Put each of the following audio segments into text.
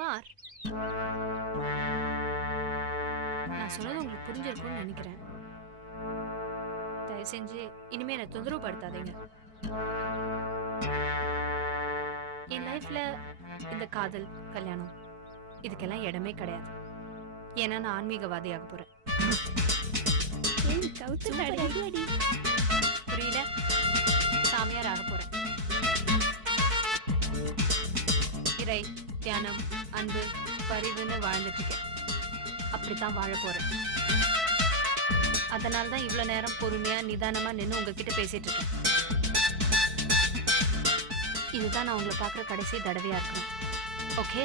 குமார். நான் சொன்னது உங்களுக்கு புரிஞ்சிருக்கும்னு நினைக்கிறேன். தயவு செஞ்சு இனிமே என்னை தொந்தரவு படுத்தாதீங்க என் லைஃப்ல இந்த காதல் கல்யாணம் இதுக்கெல்லாம் இடமே கிடையாது. ஏன்னா நான் ஆன்மீகவாதியாக போறேன். புரியல சாமியார் ஆக போறேன். இறை தியானம் அன்பு பரிவுன்னு வாழ்ந்துட்டு அப்படித்தான் வாழ போறேன். அதனால தான் இவ்வளோ நேரம் பொறுமையா நிதானமா நின்று உங்ககிட்ட பேசிட்டு இருக்கேன் இதுதான் நான் உங்களை பார்க்குற கடைசி தடவையா இருக்கணும். ஓகே.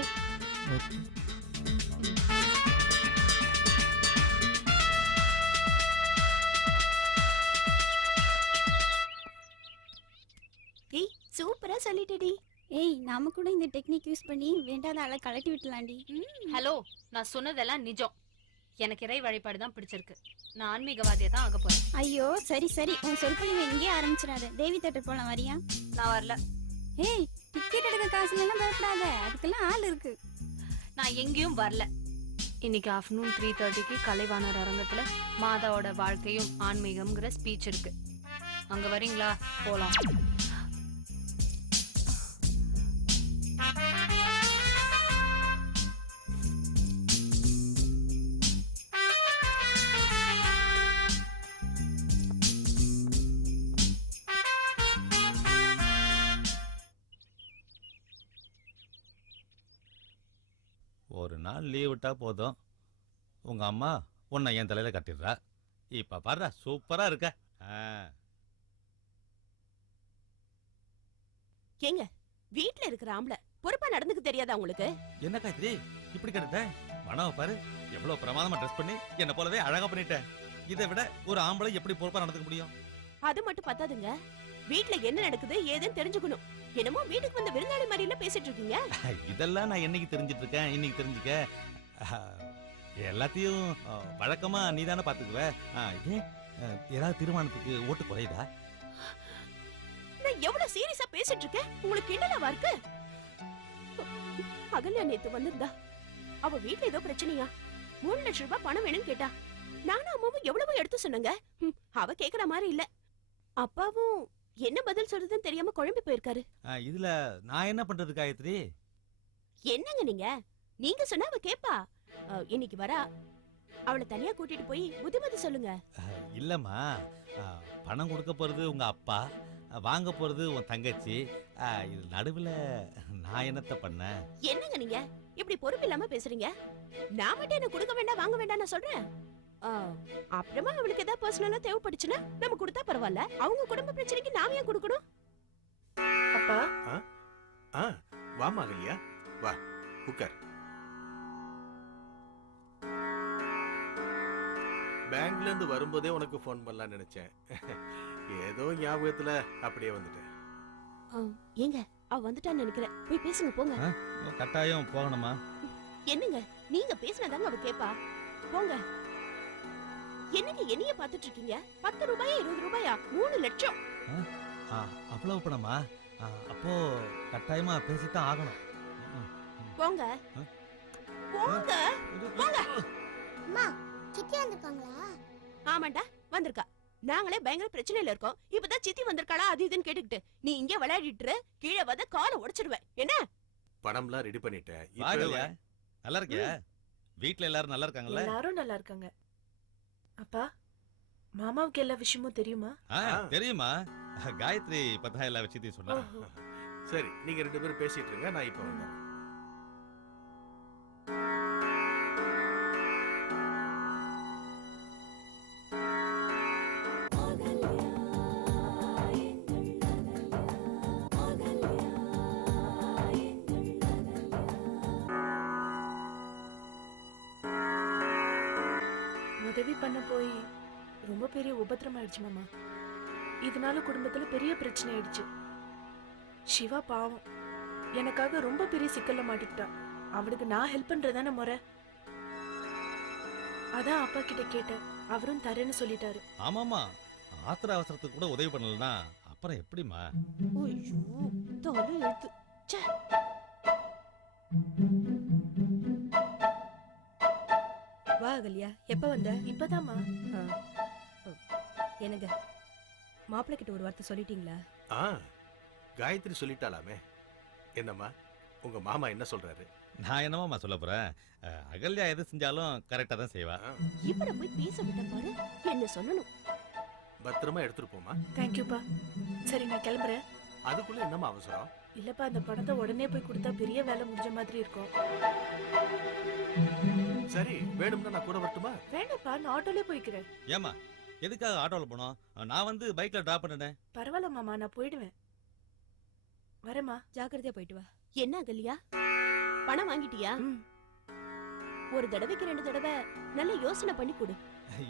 நாம கூட இந்த டெக்னிக் யூஸ் பண்ணி வேண்டாத ஆளை கலட்டி விட்டலாம்டி ஹலோ நான் சொன்னதெல்லாம் நிஜம். எனக்கு இறை வழிபாடு தான் பிடிச்சிருக்கு. நான் ஆன்மீகவாதியை தான் ஆக போறேன். ஐயோ சரி சரி. உன் சொற்பொழி இங்கே ஆரம்பிச்சிடாத. தேவி தேட்டர் போலாம் வரியா? நான் வரல. ஏய் டிக்கெட் எடுக்க காசுல எல்லாம் பயப்படாத. அதுக்கெல்லாம் ஆள் இருக்கு. நான் எங்கேயும் வரல. இன்னைக்கு ஆஃப்டர்நூன் த்ரீ தேர்ட்டிக்கு கலைவாணர் அரங்கத்துல மாதாவோட வாழ்க்கையும் ஆன்மீகம்ங்கிற ஸ்பீச் இருக்கு. அங்க வரீங்களா? போலாம். லீவ் விட்டா போதும். உங்க அம்மா உன்னை என் தலையில கட்டிடுறா. இப்ப பாரு சூப்பரா இருக்க. ஆ. ஏங்க வீட்ல இருக்கிற ஆம்பளை பொறுப்பா நடந்துக்க தெரியாதா உங்களுக்கு? என்ன காயத்ரி இப்படி கட்டுட்ட மனவ பாரு எவ்வளவு பிரமாதமா ட்ரெஸ் பண்ணி என்ன போலவே அழகா பண்ணிட்ட. இதை விட ஒரு ஆம்பளை எப்படி பொறுப்பா நடந்துக்க முடியும்? அது மட்டும் பத்தாதுங்க. வீட்ல என்ன நடக்குது ஏதுன்னு தெரிஞ்சுக்கணும். என்னமோ வீட்டுக்கு வந்த விருந்தாளி மாதிரில பேசிட்டு இருக்கீங்க? இதெல்லாம் நான் என்னைக்கு தெரிஞ்சிட்டு இருக்கேன்? இன்னைக்கு தெரிஞ்சுக்க. எல்லாத்தையும் வழக்கமா நீதானே பாத்துக்குவ ஆ, ஏன் ஏதாவது திருமணத்துக்கு ஓட்டு குறையுதா? நான் எவ்வளவு சீரியஸா பேசிட்டு இருக்கேன்? உங்களுக்கு என்னடா இருக்கு அகல்யா நேத்து வந்திருந்தா. அவ வீட்ல ஏதோ பிரச்சனையா? மூணு லட்சம் ரூபாய் பணம் வேணும்னு கேட்டா. நானும் அம்மாவும் எவ்வளவோ எடுத்து சொன்னங்க. அவ கேக்குற மாதிரி இல்ல. அப்பாவும் என்ன பதில் சொல்றதுன்னு தெரியாம குழம்பி போயிருக்காரு. இதுல நான் என்ன பண்றது காயத்ரி? என்னங்க நீங்க? நீங்க சொன்னா அவ கேப்பா. இன்னைக்கு வரா. அவளை தனியா கூட்டிட்டு போய் புத்திமதி சொல்லுங்க. இல்லம்மா. பணம் கொடுக்க போறது உங்க அப்பா வாங்க போறது உன் தங்கச்சி. இது நடுவுல நான் என்னத்த பண்ணேன்? என்னங்க நீங்க? இப்படி பொறுப்பு இல்லாம பேசுறீங்க? நான் மட்டும் என்ன கொடுக்க வேண்டாம் வாங்க வேண்டாம் நான் சொல்றேன்? அப்புறமா அவளுக்கு ஏதாவது பர்சனலா தேவைப்படுச்சுன்னா நம்ம கொடுத்தா பரவாயில்ல. அவங்க குடும்ப பிரச்சனைக்கு நாம ஏன் கொடுக்கணும்? அப்பா. ஆ வாமா அகல்யா வா உட்கார் பேங்க்ல இருந்து வரும்போதே உனக்கு ஃபோன் பண்ணலாம்னு நினைச்சேன். ஏதோ ஞாபகத்துல அப்படியே வந்துட்டேன். ஏங்க அவ வந்துட்டான்னு நினைக்கிறேன். போய் பேசுங்க போங்க. கட்டாயம் போகணுமா? என்னங்க நீங்க பேசினதாங்க அவ கேப்பா. போங்க. என்னங்க என்னைய பாத்துட்டு இருக்கீங்க பத்து ரூபாயா இருபது ரூபாயா? மூணு லட்சம். ஆ, அவ்வளவு பணமா? அப்போ கட்டாயமா பேசித்தான் ஆகணும். போங்க? போங்க. போங்க அம்மா சித்தி வந்திருக்காங்களா? ஆமாண்டா வந்திருக்கா. நாங்களே பயங்கர பிரச்சனையில இருக்கோம். இப்பதான் சித்தி வந்திருக்காளா அது இதுன்னு கேட்டுக்கிட்டு நீ இங்க விளையாடிட்டு கீழே வந்து காலை உடைச்சிடுவேன் என்ன? பணம்லாம் ரெடி பண்ணிட்டேன். நல்லா இருக்கியா? வீட்ல எல்லாரும் நல்லா இருக்காங்கல்ல? எல்லாரும் நல்லா இருக்காங்க. அப்பா மாமாவுக்கு எல்லா விஷயமும் தெரியுமா ஆ. தெரியுமா காயத்ரி இப்பதான் எல்லா விஷயத்தையும் சொன்னா ஓஹோ. சரி நீங்க ரெண்டு பேரும் பேசிட்டு இருங்க நான் இப்ப வந்தேன் பெரிய உபத்திரம் ஆயிடுச்சு மாமா. இதனால குடும்பத்துல பெரிய பிரச்சனை ஆயிடுச்சு சிவா பாவம். எனக்காக ரொம்ப பெரிய சிக்கல்ல மாட்டிக்கிட்டா. அவளுக்கு நான் ஹெல்ப் பண்றதான முறை? அதான் அப்பா கிட்ட கேட்டேன். அவரும் தரேன்னு சொல்லிட்டாரு. ஆமாமா ஆத்திர அவசரத்துக்கு கூட உதவி பண்ணலனா அப்புறம் எப்படிமா ஐயோ தலை எழுத்து. ச்சே. வா அகல்யா எப்ப வந்த? இப்பதாம்மா. எனக்கு மாப்பிள்ளை கிட்ட ஒரு வார்த்தை சொல்லிட்டீங்களா? ஆ காயத்ரி சொல்லிட்டாலாமே. என்னம்மா உங்க மாமா என்ன சொல்றாரு? நான் என்னமாம்மா சொல்ல போறேன்? அகல்யா எது செஞ்சாலும் கரெக்டா தான் செய்வா. இவரை போய் பேச விட்ட பாரு என்ன சொல்லணும்? பத்திரமா எடுத்துட்டு போமா தேங்க்யூப்பா சரி நான் கிளம்புறேன். அதுக்குள்ள என்னம்மா அவசரம்? இல்லப்பா அந்த பணத்தை உடனே போய் கொடுத்தா பெரிய வேலை முடிஞ்ச மாதிரி இருக்கும். சரி வேணும்னா நான் கூட வரட்டுமா? வேண்டாப்பா நான் ஆட்டோலயே போய்க்கிறேன். ஏமா எதுக்காக ஆட்டோல போனோம்? நான் வந்து பைக்ல டிராப் பண்ணிட்டேன். பரவாயில்ல மாமா நான் போயிடுவேன். வரேம்மா. ஜாக்கிரதையா போயிட்டு வா. என்ன அகல்யா பணம் வாங்கிட்டியா. ஒரு தடவைக்கு ரெண்டு தடவை நல்ல யோசனை பண்ணி கொடு.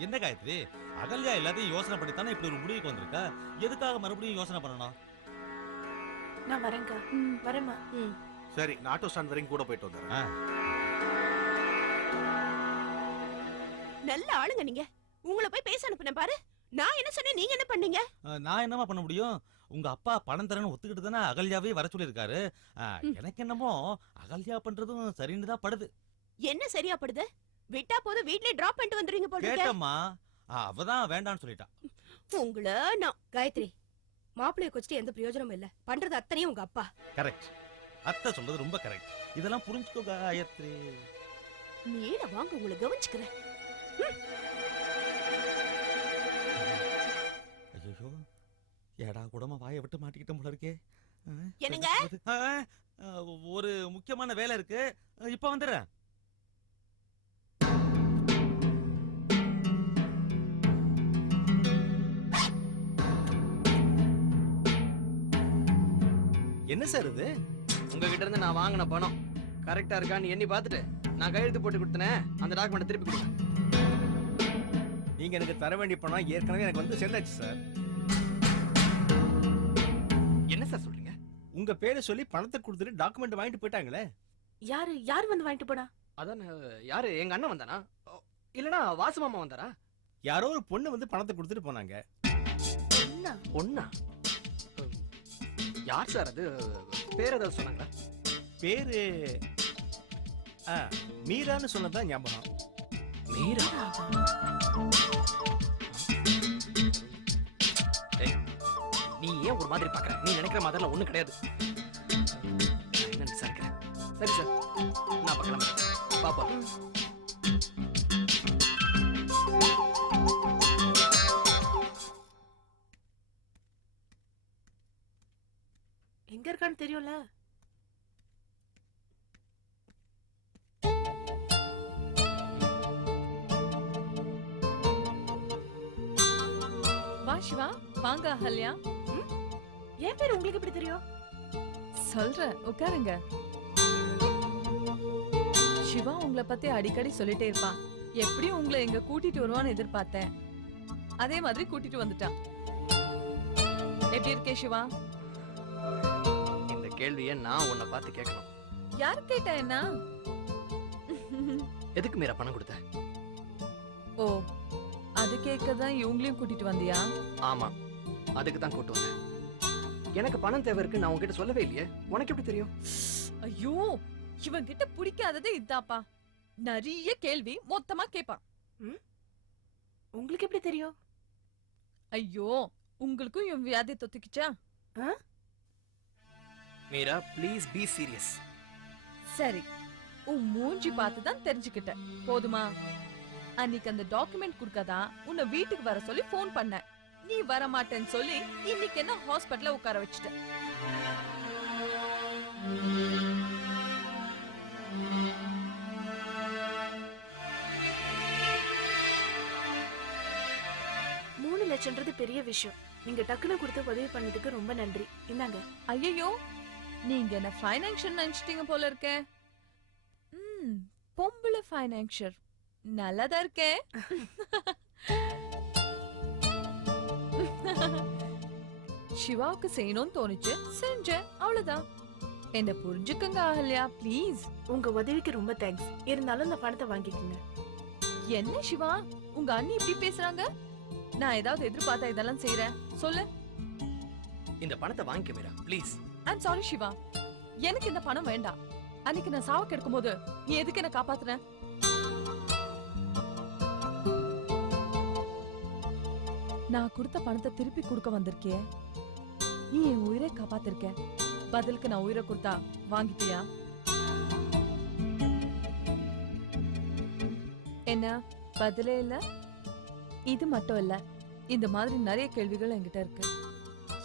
என்ன காயத்ரி? அகல்யா எல்லாத்தையும் யோசனை பண்ணி தானே இப்படி ஒரு முடிவுக்கு வந்திருக்கா? எதுக்காக மறுபடியும் யோசனை பண்ணணும்? நான் வரேன்க்கா. வரேம்மா. சரி நான் ஆட்டோ ஸ்டாண்ட் வரைக்கும் கூட போயிட்டு வந்துடுறேன். நல்ல ஆளுங்க நீங்க. உங்களை போய் பேச அனுப்புனேன் பாரு. நான் என்ன சொன்னேன்? நீங்க என்ன பண்ணீங்க? நான் என்னமா பண்ண முடியும்? உங்க அப்பா பணம் தரேன்னு ஒத்துக்கிட்டு தானே அகல்யாவே வர சொல்லியிருக்காரு. எனக்கு என்னமோ அகல்யா பண்றதும் சரின்னு தான் படுது. என்ன சரியா படுது? விட்டா போதும் வீட்லயே டிராப் பண்ணிட்டு வந்துருவீங்க போல. கேட்டம்மா அஹ், அவதான் வேண்டான்னு சொல்லிட்டா. உங்களை நான் காயத்ரி மாப்பிள்ளைய கொச்சிட்டு எந்த பிரயோஜனமும் இல்ல. பண்றது அத்தனையும் உங்க அப்பா. கரெக்ட் அத்தை சொல்றது ரொம்ப கரெக்ட் இதெல்லாம் புரிஞ்சுக்கோ காயத்ரி. மேல வாங்க உங்களை கவனிச்சுக்கிறேன். ஏடா கூடமா வாயை விட்டு மாட்டிக்கிட்ட போல இருக்கே என்னங்க? ஒரு முக்கியமான வேலை இருக்கு. இப்ப வந்துடுறேன். என்ன சார் இது? உங்ககிட்ட இருந்து நான் வாங்கின பணம். கரெக்டா இருக்கான்னு எண்ணி பார்த்துட்டு நான் கையெழுத்து போட்டு கொடுத்தனேன் அந்த டாக்குமெண்ட் திருப்பி கொடுங்க. நீங்க எனக்கு தர வேண்டிய பணம் ஏற்கனவே எனக்கு வந்து சேர்ந்தாச்சு சார். உங்க பேரை சொல்லி பணத்தை கொடுத்துட்டு டாக்குமெண்ட் வாங்கிட்டு போயிட்டாங்களே? யாரு யார் வந்து வாங்கிட்டு போனா? அதான் யாரு? எங்க அண்ணன் வந்தானா? இல்லனா வாசு மாமா வந்தாரா? யாரோ ஒரு பொண்ணு வந்து பணத்தை கொடுத்துட்டு போனாங்க. என்ன பொண்ணா? யார் சார் அது? பேர் ஏதாவது சொன்னாங்களா? பேரு மீரான்னு சொன்னதான் ஞாபகம். மீரா? ஏன் ஒரு மாதிரி பாக்குற நீ நினைக்கிற மாதிரிலாம் ஒண்ணும் கிடையாது. நான் என்னன்னு விசாரிக்கிறேன். சரி சார். நான் கிளம்புறேன். பாப்பா எங்க இருக்கான்னு தெரியும்ல? வா சிவா. வாங்க அஹல்யா என் பேர் உங்களுக்கு எப்படி தெரியும்? சொல்றேன் உட்காருங்க. சிவா உங்களை பத்தி அடிக்கடி சொல்லிட்டே இருப்பான். எப்படியும் உங்களை எங்க கூட்டிட்டு வருவான்னு எதிர்பார்த்தேன். அதே மாதிரி கூட்டிட்டு வந்துட்டான். எப்படி இருக்கே சிவா? இந்த கேள்வியை நான் உன்னை பார்த்து கேட்கணும். யார் கேட்டா என்ன? எதுக்கு மீரா பணம் கொடுத்த? ஓ அது கேட்க தான் இவங்களையும் கூட்டிட்டு வந்தியா? ஆமா அதுக்கு தான் கூட்டு வந்தேன். எனக்கு பணம் தேவை இருக்கு நான் உன்கிட்ட சொல்லவே இல்லையே. உனக்கு எப்படி தெரியும்? ஐயோ இவன் கிட்ட பிடிக்காததே இதாப்பா. நிறைய கேள்வி மொத்தமா கேட்பான் உங்களுக்கு எப்படி தெரியும்? ஐயோ உங்களுக்கும் இவன் வியாதி தொத்துக்கிச்சா? மீரா ப்ளீஸ் பி சீரியஸ் சரி உன் மூஞ்சி பார்த்து தான் தெரிஞ்சுக்கிட்டேன். போதுமா? அன்னைக்கு அந்த டாக்குமெண்ட் கொடுக்கதா உன்னை வீட்டுக்கு வர சொல்லி ஃபோன் பண்ணேன். நீ வர மாட்டேன்னு சொல்லி இன்னைக்கு என்ன ஹாஸ்பிட்டல்ல உட்கார வச்சுட்ட? மூணு லட்சம்ன்றது பெரிய விஷயம். நீங்க டக்குன்னு கொடுத்து உதவி பண்ணதுக்கு ரொம்ப நன்றி. இந்தாங்க. ஐயோ நீங்க என்ன ஃபைனான்ஷியல் நினைச்சிட்டீங்க போல இருக்கே. ம் பொம்பளை ஃபைனான்ஷியர் நல்லதா இருக்கே. சிவாவுக்கு செய்யணும்னு தோணுச்சு. செஞ்சேன். அவ்வளவுதான். என்ன புரிஞ்சுக்கங்க அகல்யா. ப்ளீஸ் உங்க உதவிக்கு ரொம்ப தேங்க்ஸ் இருந்தாலும் இந்த பணத்தை வாங்கிக்கோங்க. என்ன சிவா? உங்க அண்ணி இப்படி பேசுறாங்க? நான் ஏதாவது எதிர்பார்த்தா இதெல்லாம் செய்யறேன் சொல்லு. இந்த பணத்தை வாங்கிக்க Meera. Please I'm sorry Siva. எனக்கு இந்த பணம் வேண்டாம். அன்னைக்கு நான் சாவ கெடுக்கும் போது நீ எதுக்கு என்ன காப்பாத்துன? நான் கொடுத்த பணத்தை திருப்பி கொடுக்க வந்திருக்கியே. நீ என் உயிரை காப்பாத்திருக்க. பதிலுக்கு நான் உயிரை கொடுத்தா வாங்கிட்டியா என்ன பதிலே இல்ல? இது மட்டும் இல்ல இந்த மாதிரி நிறைய கேள்விகள் என்கிட்ட இருக்கு.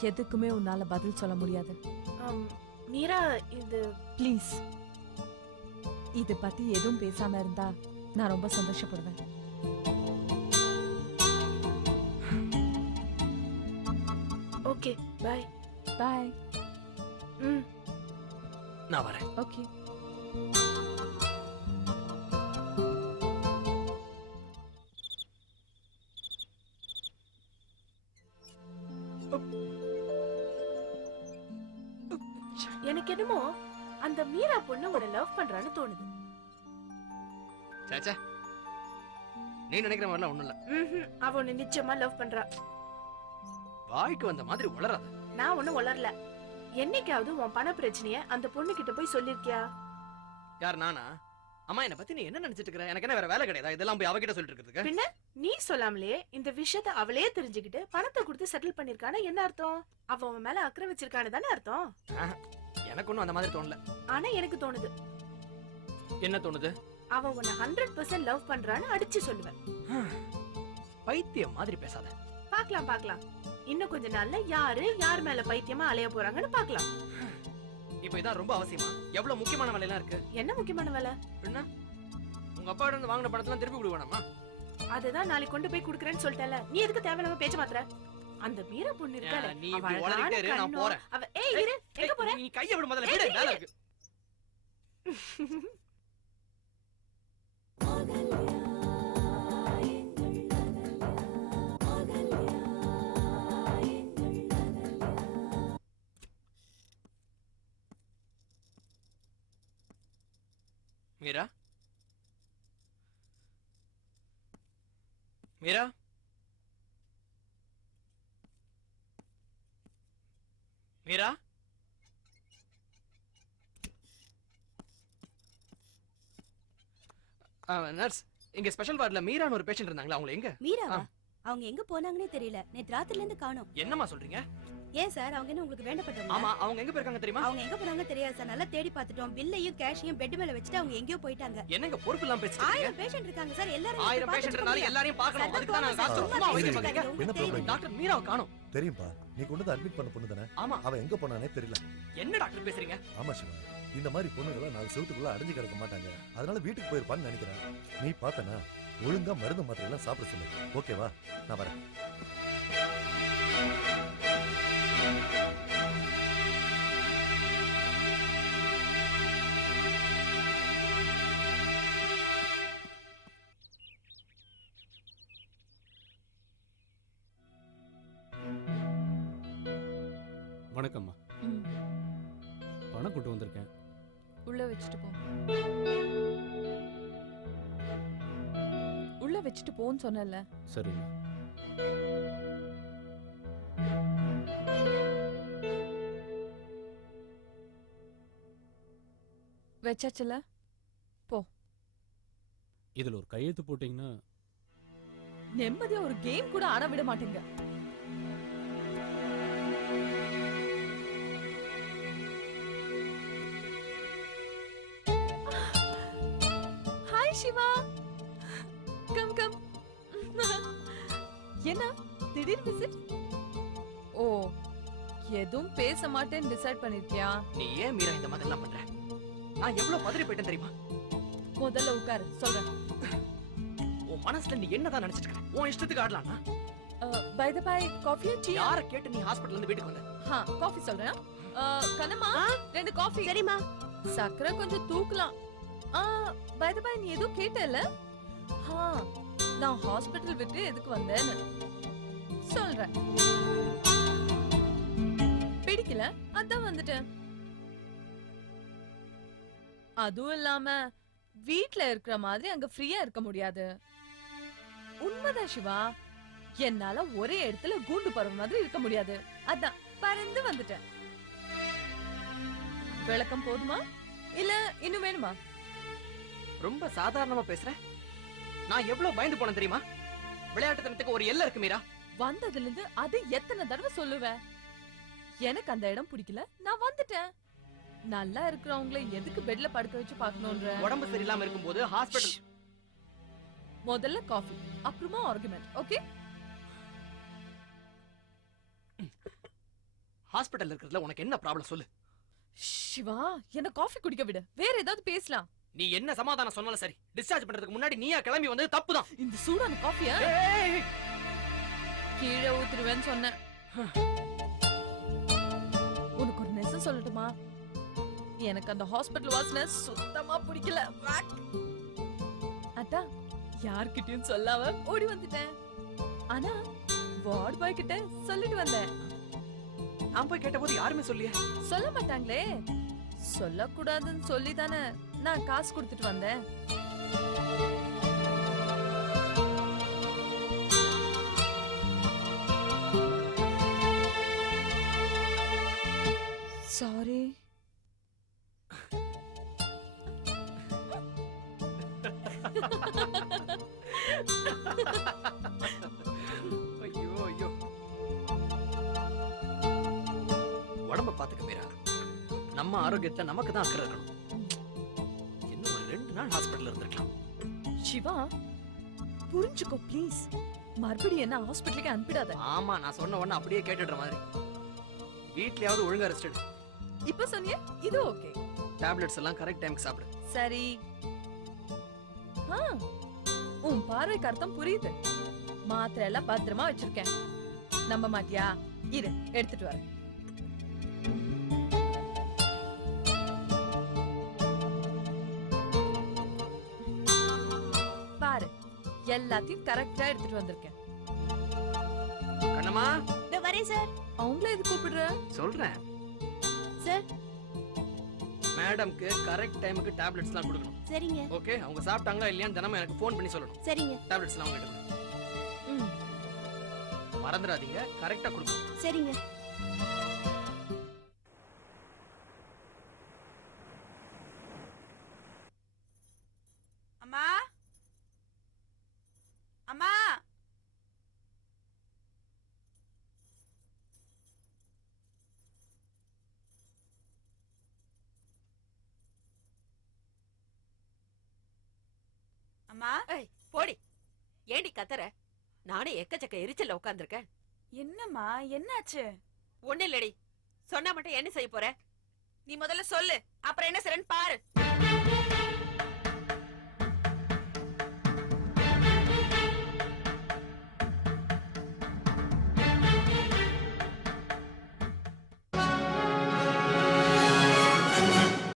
எதுக்குமே உன்னால பதில் சொல்ல முடியாது. மீரா இது ப்ளீஸ். இத பத்தி எதுவும் பேசாம இருந்தா நான் ரொம்ப சந்தோஷப்படுவேன். ஓகே பாய் பாய் ம் நான் வரேன். ஓகே எனக்கு என்னமோ அந்த மீரா பொண்ணு உன்னை லவ் பண்றான்னு தோணுது. சேச்சா நீ நினைக்கிற மாதிரிலாம் ஒண்ணும் இல்ல. அவ உன்னை நிச்சயமா லவ் பண்றா. வாய்க்கு வந்த மாதிரி உளராத நான் ஒண்ணும் வளரல என்னைக்காவது உன் பண பிரச்சனைய அந்த பொண்ணு கிட்ட போய் சொல்லிருக்கியா? யார் நானா? அம்மா என்ன பத்தி நீ என்ன நினைச்சிட்டு இருக்கிற? எனக்கு என்ன வேற வேலை கிடையாதா? இதெல்லாம் போய் அவகிட்ட சொல்லிட்டு இருக்கிறதுக்கு. பின்ன நீ சொல்லாமலே இந்த விஷயத்த அவளே தெரிஞ்சுக்கிட்டு பணத்தை கொடுத்து செட்டில் பண்ணிருக்கானா? என்ன அர்த்தம்? அவ உன் மேல அக்கறை வச்சிருக்கான்னு தானே அர்த்தம்? எனக்கு ஒண்ணும் அந்த மாதிரி தோணல. ஆனா எனக்கு தோணுது. என்ன தோணுது? அவ உன்னை ஹண்ட்ரட் பர்சன்ட் லவ் பண்றான்னு அடிச்சு சொல்லுவேன். பைத்தியம் மாதிரி பேசாத. பார்க்கலாம் பார்க்கலாம் இன்னும் கொஞ்ச நாள்ல யாரு யார் மேல பைத்தியமா அலைய போறாங்கன்னு பார்க்கலாம். இப்போ இதான் ரொம்ப அவசியமா. எவ்வளவு முக்கியமான வேலையெல்லாம் இருக்கு? என்ன முக்கியமான வேலை? என்ன? உங்க அப்பா இருந்து வாங்கின பணத்தெல்லாம் திருப்பி கொடுக்கணுமா? அதுதான் நாளைக்கு கொண்டு போய் குடுக்கறேன்னு சொல்லிட்டல நீ எதுக்கு தேவையில்லாம பேச்ச மாத்திர அந்த மீரா பொண்ணு இருக்காளே நீ இப்படி உளறிட்டே இரு, நான். போறேன். அவ ஏய் இரு எங்க போற? நீ கையை விட முதல்ல. விடு வேலை இரு. இருக்கு? மீரா மீரா நர்ஸ் இங்க ஸ்பெஷல் வார்டுல மீரான்னு ஒரு பேஷண்ட் இருந்தாங்களா? அவங்க எங்க? மீராவா? ஆ. அவங்க எங்க போனாங்கன்னே தெரியல. நேத்து ராத்திரில இருந்து காணோம். என்னம்மா சொல்றீங்க? ஏன் சார்? அவங்க என்ன உங்களுக்கு வேண்டப்பட்டவங்க ஆமா அவங்க எங்க போயிருக்காங்க தெரியுமா? அவங்க எங்க போனாங்க தெரியாது சார். நல்லா தேடி பார்த்துட்டோம். பில்லையும் கேஷையும் பெட் மேல வச்சுட்டு அவங்க எங்கேயோ போயிட்டாங்க. என்னங்க பொறுப்பு இல்லாம பேசிட்டு இருக்கீங்க? ஆயிரம் பேஷண்ட் இருக்காங்க சார். எல்லாரும் ஆயிரம் பேஷண்ட் இருந்தாலும் எல்லாரையும் பார்க்கணும். அதுக்கு தான் நான் காசு சும்மா வைக்க மாட்டேங்க என்ன problem? டாக்டர் மீராவை காணோம். தெரியும்பா நீ கொண்டு வந்து அட்மிட் பண்ண பொண்ணு தானே? ஆமா. அவன் எங்க போனானே தெரியல. என்ன டாக்டர் பேசுறீங்க? ஆமா சிவா இந்த மாதிரி பொண்ணுகளை நாலு செவத்துக்குள்ள அடைஞ்சு கிடக்க மாட்டாங்க. அதனால வீட்டுக்கு போயிருப்பான்னு நினைக்கிறேன். நீ பார்த்தனா ஒழுங்கா மருந்து மாத்திரை எல்லாம் சாப்பிட சொல்லு. ஓகேவா? நான் வரேன். உள்ள வச்சுட்டு போன்னு சொன்னல சரி. வச்சாச்சுல? இதுல ஒரு கையெழுத்து போட்டீங்கன்னா நிம்மதியா ஒரு கேம் கூட ஆட விட மாட்டேங்க. Hi Siva come come. என்ன? திடீர் விசிட்? ஓ எதுவும் பேச மாட்டேன்னு டிசைட் பண்ணிருக்கியா? நீ ஏன் மீரா இந்த மாதிரி எல்லாம் பண்ற? நான் எவ்வளவு பதறி போயிட்டேன் தெரியுமா? முதல்ல உட்காரு சொல்றேன். உன் மனசுல நீ என்னதான் நினைச்சிட்டு இருக்க? உன் இஷ்டத்துக்கு ஆடலாம்னா by the by coffee tea யார கேட்டு நீ ஹாஸ்பிடல்ல இருந்து வீட்டுக்கு வந்த? ஹா காஃபி சொல்றேன். கண்ணம்மா ரெண்டு காஃபி சரிம்மா. சக்கரை கொஞ்சம் தூக்கலாம். பை த பை நீ ஏதோ கேட்டல? நான் ஹாஸ்பிடல் விட்டு எதுக்கு வந்தேன்னு. சொல்றேன். பிடிக்கல அதான் வந்துட்டேன். அதுவும் இல்லாம வீட்ல இருக்கிற மாதிரி அங்க ஃப்ரீயா இருக்க முடியாது. உண்மைதான் சிவா. என்னால ஒரே இடத்துல கூண்டு பறவை மாதிரி இருக்க முடியாது. அதான் பறந்து வந்துட்டேன். விளக்கம் போதுமா? இல்ல இன்னும் வேணுமா? ரொம்ப சாதாரணமா பேசுறேன் நான் எவ்வளவு பயந்து போனேன் தெரியுமா? விளையாட்டுத்தனத்துக்கு ஒரு எல்லை இருக்கு மீரா. வந்ததுல இருந்து அது எத்தனை தடவை சொல்லுவேன் எனக்கு அந்த இடம் பிடிக்கல. நான் வந்துட்டேன். நல்லா இருக்கிறவங்கள எதுக்கு பெட்ல படுக்க வச்சு பார்க்கணும்ன்ற? உடம்பு சரியில்லாம இருக்கும்போது ஹாஸ்பிடல் முதல்ல காஃபி அப்புறமா ஆர்குமெண்ட் ஓகே ஹாஸ்பிடல்ல இருக்கிறதுல உனக்கு என்ன ப்ராப்ளம் சொல்லு? சிவா என்ன காஃபி குடிக்க விடு. வேற ஏதாவது பேசலாம். நீ என்ன சமாதானம் சொன்னாலும் சரி டிஸ்சார்ஜ் பண்றதுக்கு முன்னாடி நீயா கிளம்பி வந்தது தப்புதான். இந்த சூடான காஃபியா கீழே ஊத்துருவேன்னு சொன்னேன். உனக்கு ஒரு நெசம் சொல்லட்டுமா? எனக்கு அந்த ஹாஸ்பிடல் வாசனை சுத்தமா பிடிக்கல. அதான் யார்கிட்டயும் சொல்லாம ஓடி வந்துட்டேன். ஆனா வார்ட் பாய் கிட்ட சொல்லிட்டு வந்தேன். நான் போய் கேட்டபோது யாருமே சொல்லியே சொல்ல மாட்டாங்களே. சொல்லக்கூடாதுன்னு சொல்லி தானே நான் காசு கொடுத்துட்டு வந்தேன். சாரி ஐயோ ஐயோ. உடம்ப பாத்துக்க மீரா. நம்ம ஆரோக்கியத்தை நமக்கு தான் அக்கறை இருக்கணும். ரெண்டு நாள் ஹாஸ்பிடல்ல இருந்திருக்கலாம். சிவா புரிஞ்சுக்கோ ப்ளீஸ் மறுபடியும் என்ன ஹாஸ்பிட்டலுக்கு அனுப்பிடாத. ஆமா நான் சொன்ன உடனே அப்படியே கேட்டுடுற மாதிரி. வீட்லயாவது ஒழுங்கா ரெஸ்ட் எடு. இப்ப சொன்னியே இது ஓகே டேப்லெட்ஸ் எல்லாம் கரெக்ட் டைம்க்கு சாப்பிடு. சரி. உன் பார்வைக்கு அர்த்தம் புரியுது. மாத்திரை எல்லாம் பத்திரமா வச்சிருக்கேன். நம்ப மாட்டியா? இரு எடுத்துட்டு வரேன். எல்லாத்தையும் கரெக்டா எடுத்துட்டு வந்திருக்கேன். கண்ணம்மா? இதோ வரேன் சார் அவங்கள எது கூப்பிடுற? சொல்றேன். சார் மேடம்க்கு கரெக்ட் டைமுக்கு டேப்லெட்ஸ் எல்லாம் கொடுக்கணும். சரிங்க. ஓகே அவங்க சாப்பிட்டாங்களா இல்லையான்னு தினமும் எனக்கு ஃபோன் பண்ணி சொல்லணும். சரிங்க. டேப்லெட்ஸ் எல்லாம் அவங்க எடுக்கணும் மறந்துடாதீங்க. கரெக்டா கொடுக்கணும். சரிங்க. அம்மா. போடி. ஏண்டி கத்துற? நானே எக்கச்சக்க எரிச்சல்ல உட்கார்ந்திருக்கேன் என்னம்மா என்னாச்சு? ஒண்ணு இல்லடி. சொன்னா மட்டும் என்ன செய்ய போற? நீ முதல்ல சொல்லு. அப்புறம் என்ன செய்றேன்னு பாரு.